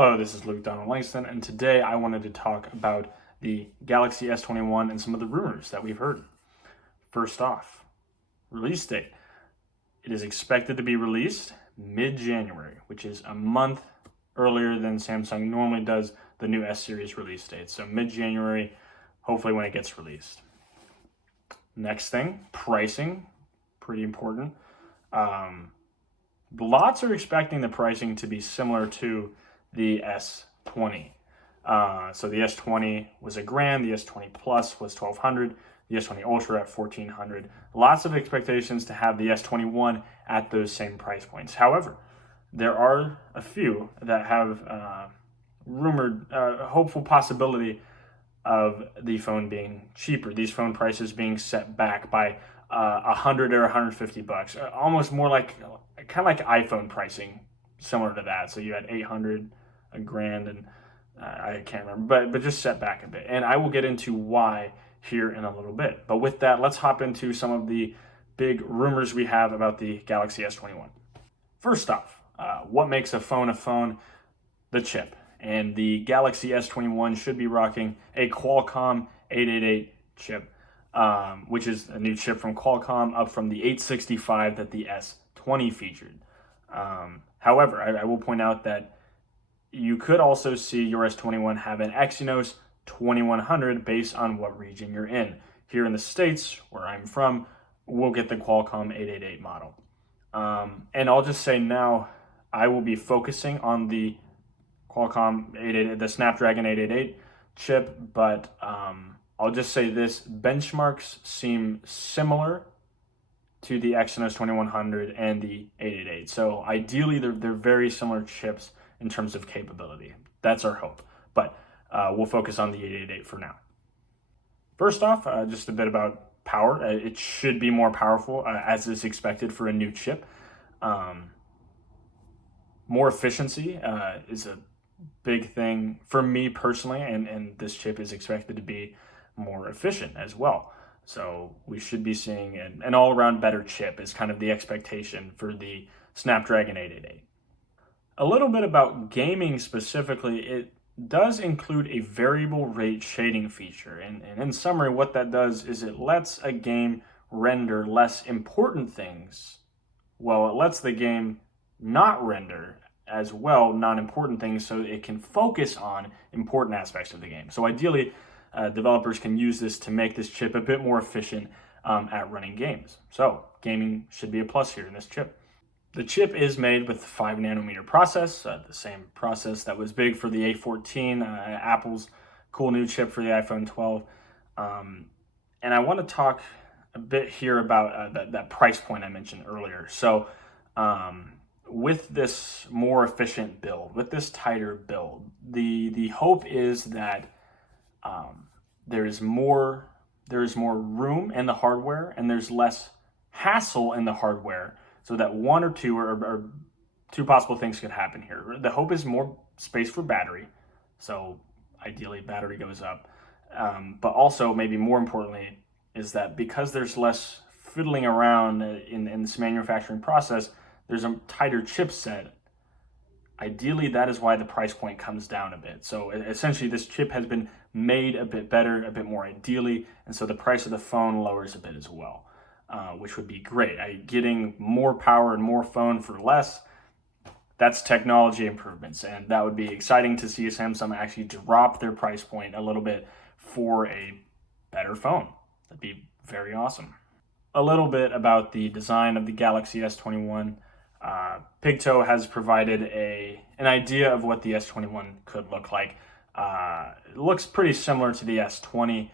Hello, this is Luke Donald Langston, and today I wanted to talk about the Galaxy S21 and some of the rumors that we've heard. First off, release date. It is expected to be released mid-January, which is a month earlier than Samsung normally does the new S series release date. So mid-January, hopefully when it gets released. Next thing, pricing, pretty important. Lots are expecting the pricing to be similar to the S20. So the S20 was $1,000, the S20 Plus was $1,200, the S20 Ultra at $1,400. Lots of expectations to have the S21 at those same price points. However, there are a few that have rumored hopeful possibility of the phone being cheaper. These phone prices being set back by $100 or $150, almost more like kind of like iPhone pricing, similar to that. So you had 800, $1,000, and I can't remember, but just set back a bit. And I will get into why here in a little bit. But with that, let's hop into some of the big rumors we have about the Galaxy S21. First off, what makes a phone a phone? The chip. And the Galaxy S21 should be rocking a Qualcomm 888 chip, which is a new chip from Qualcomm, up from the 865 that the S20 featured. However, I will point out that you could also see your S21 have an Exynos 2100 based on what region you're in. Here in the States, where I'm from, we'll get the Qualcomm 888 model. And I'll just say now, I will be focusing on the Qualcomm 888, the Snapdragon 888 chip, but I'll just say this, benchmarks seem similar to the Exynos 2100 and the 888. So ideally, they're very similar chips in terms of capability. That's our hope. But we'll focus on the 888 for now. First off, just a bit about power. It should be more powerful as is expected for a new chip. More efficiency is a big thing for me personally, and this chip is expected to be more efficient as well. So we should be seeing an all-around better chip is kind of the expectation for the Snapdragon 888. A little bit about gaming specifically, it does include a variable rate shading feature. And in summary, what that does is it lets a game render less important things. Well, it lets the game not render as well non-important things so it can focus on important aspects of the game. So ideally, developers can use this to make this chip a bit more efficient at running games. So gaming should be a plus here in this chip. The chip is made with the 5 nanometer process, the same process that was big for the A14, Apple's cool new chip for the iPhone 12. And I want to talk a bit here about that price point I mentioned earlier. So with this more efficient build, with this tighter build, the hope is that there is more room in the hardware and there's less hassle in the hardware, so that one or two or two possible things could happen here. The hope is more space for battery, so ideally battery goes up, but also maybe more importantly is that because there's less fiddling around in this manufacturing process, there's a tighter chipset. Ideally, that is why the price point comes down a bit. So essentially, this chip has been made a bit better, a bit more ideally, and so the price of the phone lowers a bit as well, which would be great. Getting more power and more phone for less, that's technology improvements, and that would be exciting to see Samsung actually drop their price point a little bit for a better phone. That'd be very awesome. A little bit about the design of the Galaxy S21. Picto has provided an idea of what the S21 could look like. It looks pretty similar to the S20,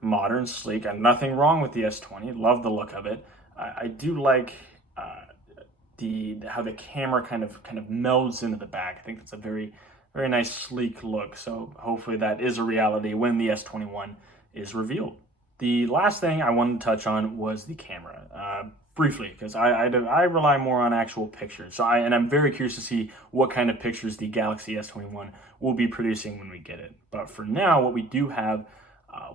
modern, sleek, and nothing wrong with the S20. Love the look of it. I do like how the camera kind of melds into the back. I think it's a very, very nice, sleek look. So hopefully that is a reality when the S21 is revealed. The last thing I wanted to touch on was the camera. Briefly, because I rely more on actual pictures. So I'm very curious to see what kind of pictures the Galaxy S21 will be producing when we get it. But for now, what we do have,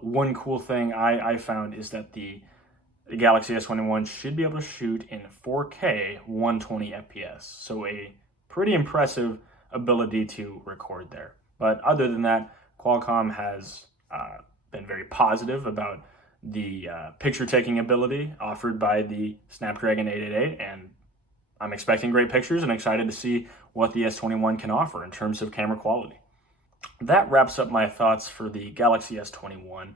one cool thing I found is that the Galaxy S21 should be able to shoot in 4K 120 FPS. So a pretty impressive ability to record there. But other than that, Qualcomm has been very positive about the picture taking ability offered by the Snapdragon 888, and I'm expecting great pictures and excited to see what the S21 can offer in terms of camera quality. That wraps up my thoughts for the Galaxy S21.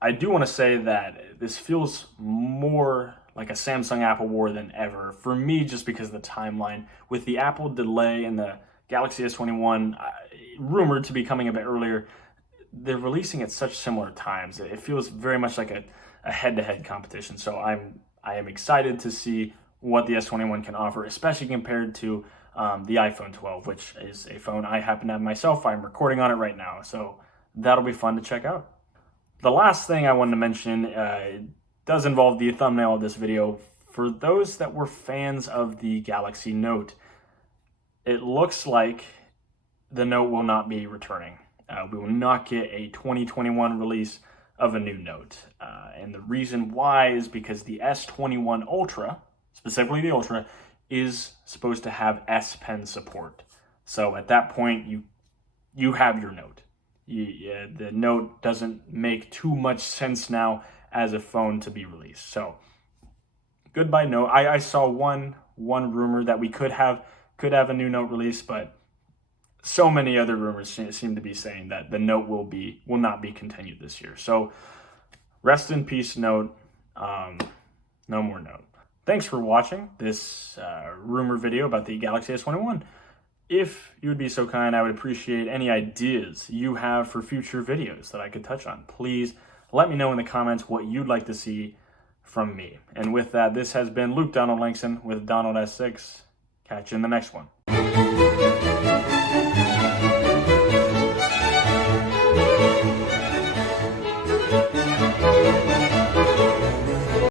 I do want to say that this feels more like a Samsung Apple war than ever for me, just because of the timeline with the Apple delay and the Galaxy S21 rumored to be coming a bit earlier. They're releasing at such similar times. It feels very much like a head-to-head competition. So I am excited to see what the S21 can offer, especially compared to the iPhone 12, which is a phone I happen to have myself. I'm recording on it right now, so that'll be fun to check out. The last thing I wanted to mention does involve the thumbnail of this video. For those that were fans of the Galaxy Note, it looks like the Note will not be returning. We will not get a 2021 release of a new Note. And the reason why is because the S21 Ultra, specifically the Ultra, is supposed to have S Pen support. So at that point, you have your Note. The Note doesn't make too much sense now as a phone to be released. So goodbye Note. I saw one rumor that we could have a new Note release, but so many other rumors seem to be saying that the Note will not be continued this year. So rest in peace, Note. No more Note. Thanks for watching this rumor video about the Galaxy S21. If you would be so kind, I would appreciate any ideas you have for future videos that I could touch on. Please let me know in the comments what you'd like to see from me. And with that, this has been Luke Donald Langston with Donald S6. Catch you in the next one.